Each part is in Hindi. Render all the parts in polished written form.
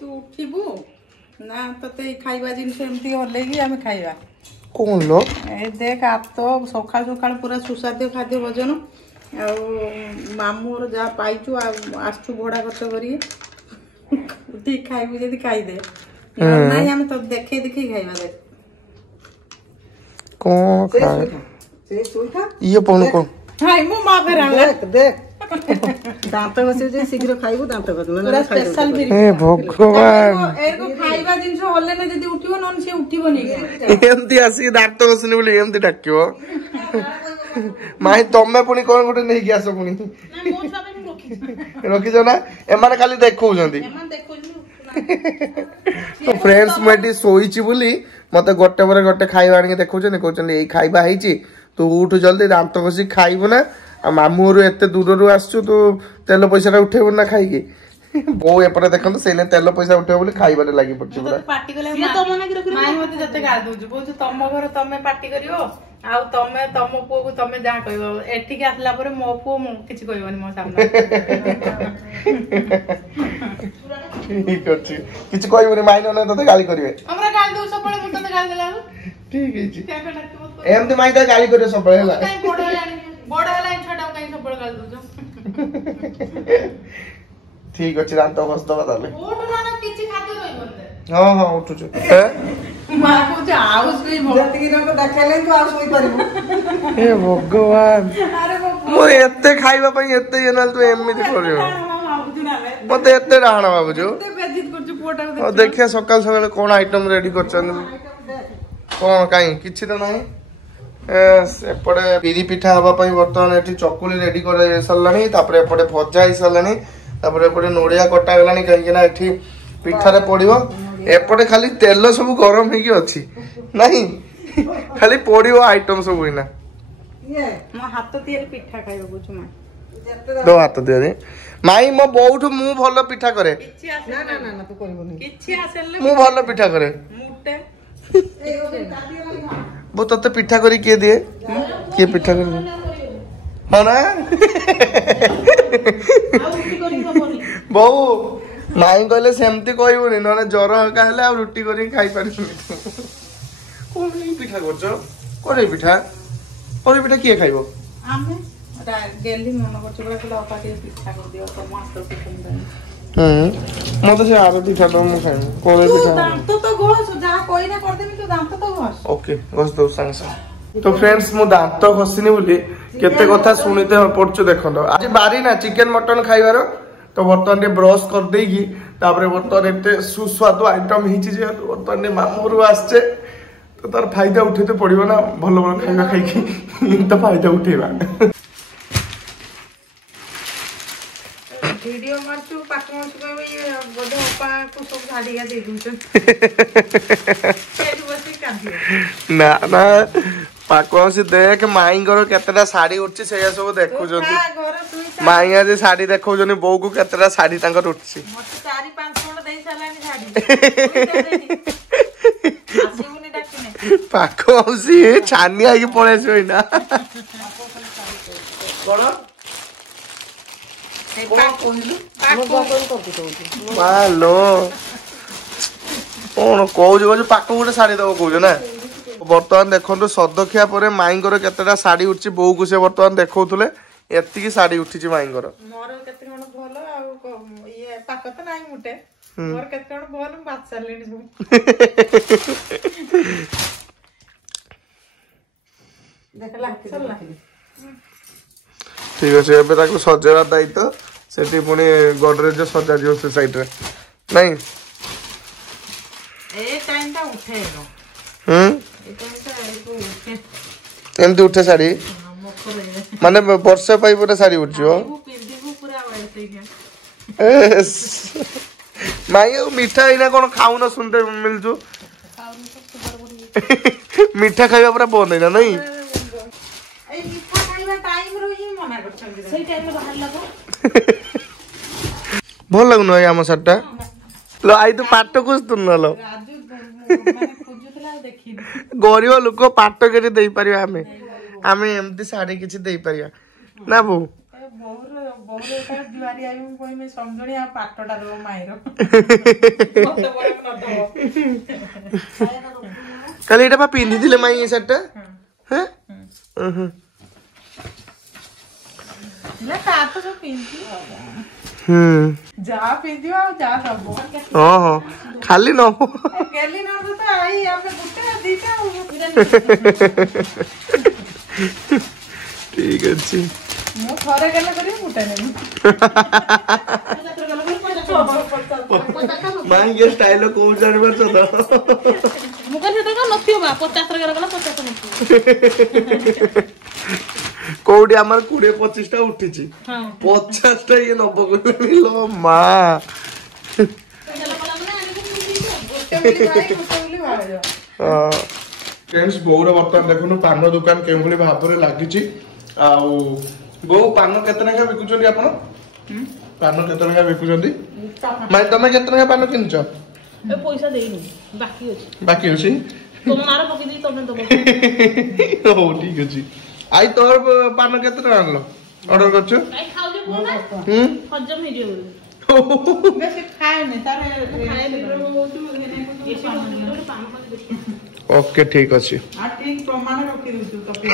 तू उठिबू ना तते खाइबा जिनस एमती हल्लेगी आम खाइबा कौन लो ए देख आप तो सकाल सकाल पूरा सुस्वाद्य खाद्य भोजन मामूर जहाँ पाइचु आसचु भड़ा खर्च करी ठीक खाइबू जदि खाइदे नहीं आम तो देखे देखे खाइबा देख कौन खाए ये पौन को हाय मो मा फेरा देख देख दांत घसी जे शीघ्र खाइबू दांत घस पूरा स्पेशल बिरी ए भगवान एरको खाइबा जिनस हल्ले न जदि उठिबो नन से उठिबो नी एमती आसी दांत घसनी बोली एमती डाकियो माई तमे पुनी कोन गोटे नहीं कि आसो पुनी रखी जो ना एमाने खाली देखौजंती तो फ्रेंड्स मेटी सोईची बोली मते गोटे पर गोटे खाइबा आनी देखौजनी कहउचंदी एई खाइबा हेची तू उठ जल्दी दांत घसी खाइबो ना मामू एते दूर आसचु तू तेल पैसा उठेबो ना खाइकी बो एपरे देखंत सेने तेल पैसा उठेबो बोली खाइबारे लागि पड़छ पूरा पार्टी करले माई मते जते गाल दोजु बोलछु तम घर तमे पार्टी करियो आ तमे तम पुओ को तमे जा कहबो एठी के आसला परे मो पुओ मो किछि कहबोनी मो सामने ठीक अछि किछि कहबोनी माई न तते गाली करिवे हमरा गाल दउ सबले मु तते गाल देला ठीक अछि एमते माई त गाली करियो सबले हला काई बड़ हला छोटा काई सबले गाल दोजु ठीक अछि रात बस दबा ताले ओठ ना किछि खाते रहबो हां हां उठुछु मा को जे आउस भी जति कि को देखेले तू आउस होई परिबू हे भगवान अरे मो एते खाइबा पई एते एनाल तू एमिति करियो मते एते राहण बाबूजो ते बेजित करछु पोटा ओ देखिया सकाल सकाल कोन आइटम रेडी करछन कोन काई किछि त नाही एपटे पिरी पिठा हवा पई वर्तमान एठी चकुली रेडी करे सल्लानी तापरे एपटे भजा ही सल्लानी तापरे एपटे नोडिया कटा गलानी कहि कि ना एठी पिठारे पड़िबो एपटे खाली तेल सब गरम हेकी अछि नाही खाली पड़िबो आइटम सब होइना ये मो हाथ तियारी पिठा खाइबो बुझु मा दो हाथ दे दे माई मो बहुठ मु भलो पिठा करे किछि आसे ना ना ना तू करबोनी किछि आसेले मु भलो पिठा करे मुटे ए ओ दादी वाली खा वो तते पिठा करी के दिए के पिठा करी हां ना बहु माई कहले सेमती कहबोनी नने जर हका हले आ रोटी करी खाई पारिसुनी कोन नहीं पिठा करछो करे पिठा के खाइबो आमे डेली मन करछु बड़ा कला पाटी पिठा कर दियो तो मास्टर के सुंदर मते से आरो पिठा तो मु खाइ करे पिठा दांत तो घोस जा कोई ना कर देबी तो दांत तो घोस ओके घस दो संग संग तो फ्रेंड्स मु दांत घसिनी बोली केते कथा सुनिते पड़छु देखलो आज बारी ना चिकन मटन खाइबारो तो बर्तन रे ब्रश कर देगी तापरे बर्तन एते सुस्वादु आइटम हिची जे बर्तन रे मामूरु आछे तो तार फायदा उठेते पड़िबो ना भलो भलो खाइबा खाइकी तो फायदा उठेबा वीडियो मारछु पाकमस कहबे ये बडे अपा को सब झाड़िया दे दूछ एटु बसी कांदी ना ना पाकवासी देख माईंगर केतेटा साड़ी उठछि सेया सब देखु जंती घर सुई माईया जे साड़ी देखौ जनी बौ को केतेटा साड़ी तांकर उठछि मते 4-5 कोण देई सालानी झाड़ी आसीबुनी डाकिने पाकवासी छानिया की पळेछ होइना कोन मालो कौन कौज पाक गोटे शाढ़ी दब कौज ना बर्तमान देखो सदखिया पर माईंगर केतेटा शाढ़ी उठी बो को से बर्तमान देखौले एतिकी शाढ़ी उठी माईंगर मोर केते कोन भलो आ ये पाक त नाही मुटे मोर केते कोन भलो बात चलेनी सब देखला चलला ठीक अच्छे एबे ताको सजेवा दायित्व सेठी पुणी गोडरेज सजा दियो से साइड रे नहीं ए टाइम ता उठेलो ए टाइम ता उठे एमती उठे साड़ी माने वर्ष पाई पूरा साड़ी उठियो पिंदीबु पूरा वैसे के माई मिठा इना कोन खाउ न सुनते मिलजु मिठा खाइबा पूरा बंद हैना नहीं ए मिठा खाइबा टाइम रो ही मना करछन सही टाइम रे बाहर लगो भल लागुन है आम साटा लो आई तो पाट कुछ तुन लो राजू माने खोजुतला देखि गरीब लोक पाट के दे पारिबा हमें एमती साड़ी किछि दे पारिबा ना बो ବହୁରେ ଜୁଆରି ଆଇ ମୁଁ କହିମି ସମଝଣି ଆଉ ପାଟଟା ଦବ ମାଇର ମତେ ବଳ ନ ଦବ କାଲି ଏଟା ପା ପିନ୍ଧିଥିଲେ ମାଇ ଏ ଶାର୍ଟଟା ହଁ ନା ତା ତ ସବୁ ପିନ୍ଧି ଯାହା ପିନ୍ଧିବ ଆଉ ଯାହା ଦବ ହଁ ଖାଲି ନବ କେଲି ନ ତ ଆଇ ଆମେ ଗୋଟେ ଦିଟା ଠିକ ଅଛି ମୁଁ ଥରେ ଗଲେ କରିବି ଗୋଟେ ନେବି ମାଇ ଏ ସ୍ଟାଇଲ କୋଉ ଜାଣି ପାରୁଛ ତ ମୁଁ କହିଲି ସେଟା ନଥିବ ମା 50 ରେ ଗଲା 50 ନଥିବ କୋଉଠି ଆମର 20-25 ଟା ଉଠିଛି 50 ଟା ଇଏ ନବ କହିଲ ମା फ्रेंड्स बोर बर्तमान देखुन पान दुकान के भाव में लगी बो पान केते बिकुचंदी आपण पान केते बिकुचंदी माय तमे केते पान किनछ ए पैसा देइनी बाकी अछि तुम मारो पकी दी तमे दबो हो ठीक अछि आई तोर पान केते आनलो ऑर्डर करछो आई खाउ जे कोना हजम हे जे बेसी खाए ने तारे ओके ठीक अछि आ ठीक प्रमाण रखि दिछु तपे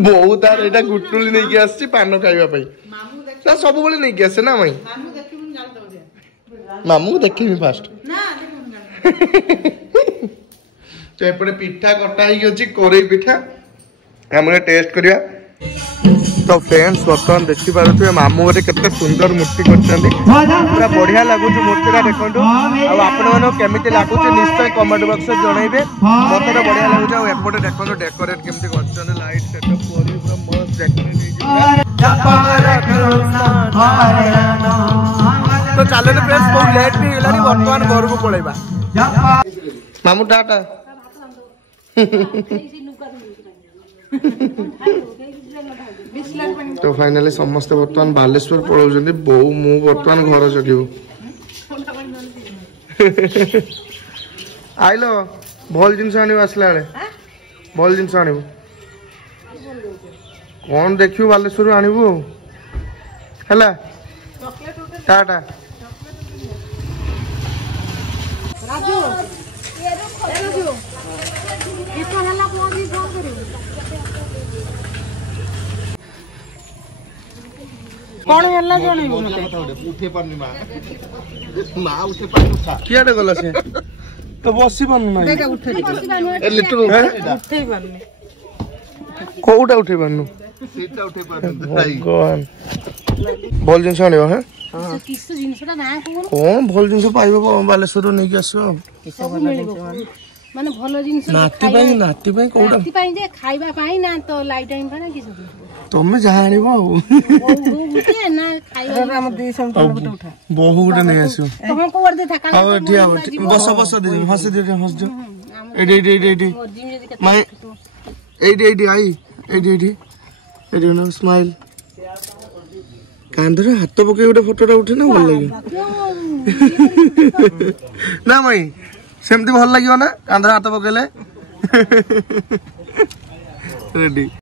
बहुत तार एटा गुटुली नै के आछि पान खाइबा पई मामू देख ना सब बोले नै के आसे ना मई मामू देखिबुन जाल दो दे मामू देखिबी फास्ट ना देखिबुन जाल तो एपटे पिठा कटा ही अछि कोरै पिठा हमरे टेस्ट करिया तो फ्रेंड्स बर्तमान देखि पारुथि मामू गोटे केते सुंदर मूर्ति करछन्ती पूरा बढ़िया लागुछ मूर्तिटा देखंतु आ आपण मानो केमिति लागुछ निश्चय कमेंट बॉक्स में जणाइबे मते तो बढ़िया लागुछ आ एपटे देखंतु डेकोरेट केमिति करछन्ती लाइट सेटअप करी पूरा मस्त डेकोरेट तो चलो फ्रेंड्स बहुत लेट भी हेलानी वर्तमान घर को पळेबा मामू टाटा तो फाइनली समस्त बर्तमान बालेश्वर पळौजंदी बो मु बर्तमान घर जगिबो आइलो भल जिंस आनिबो आसला बेले भल जिंस आनिबो कोन देखियो बालेश्वर आनिबो हला टाटा राजू राजू इतो हला पहुंची फोन करू कोन हल्ला जणी मते उठे पानी मा उठे पानी था कियाडे गला से तो बसी पानु ना देखा उठे ए लिटू उठे पानु कोउटा उठे पानु सीटा उठे पानु भगवान भल जिंस आनिबो ह किस जिंसटा ना कोन भल जिंस पाइबो बालेश्वर नै के आसो माने भलो जिंस नाती पई कोउटा नाती पई जे खाइबा पई ना तो लाइट टाइम पना किस तमे जहा आनिबो उठे ना खाइबा हम 200 गुटे उठा बहु गुटे नै आसो तो हम कोवर दे थाका हां ठीक बस दे हंस दे हंस जो एडी माय एडी आई एडी ना स्माइल कांधरे हाथ पके गोटे फोटोटा उठे ना भल लागे ना माई सेमती भल लागियो ना कांधरे हाथ पकेले रेडी